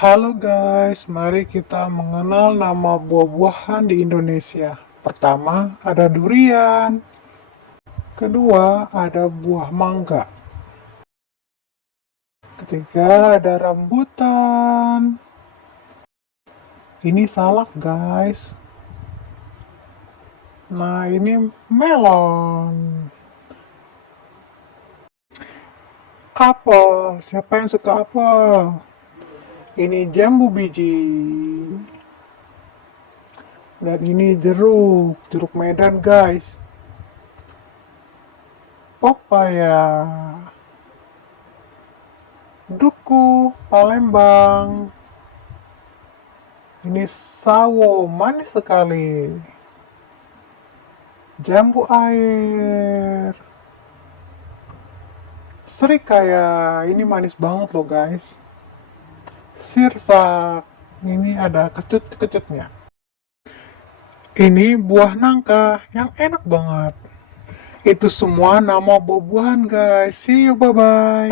Halo guys, mari kita mengenal nama buah-buahan di Indonesia. Pertama, ada durian. Kedua, ada buah mangga. Ketiga, ada rambutan. Ini salak guys. Nah, ini melon. Apel, siapa yang suka apel? Ini jambu biji. Dan ini jeruk, jeruk Medan guys. Pepaya, duku, Palembang. Ini sawo, manis sekali. Jambu air. Serikaya, ini manis banget loh guys. Sirsak, ini ada kecut-kecutnya. Ini buah nangka yang enak banget. Itu semua nama buah-buahan guys. See you, bye-bye.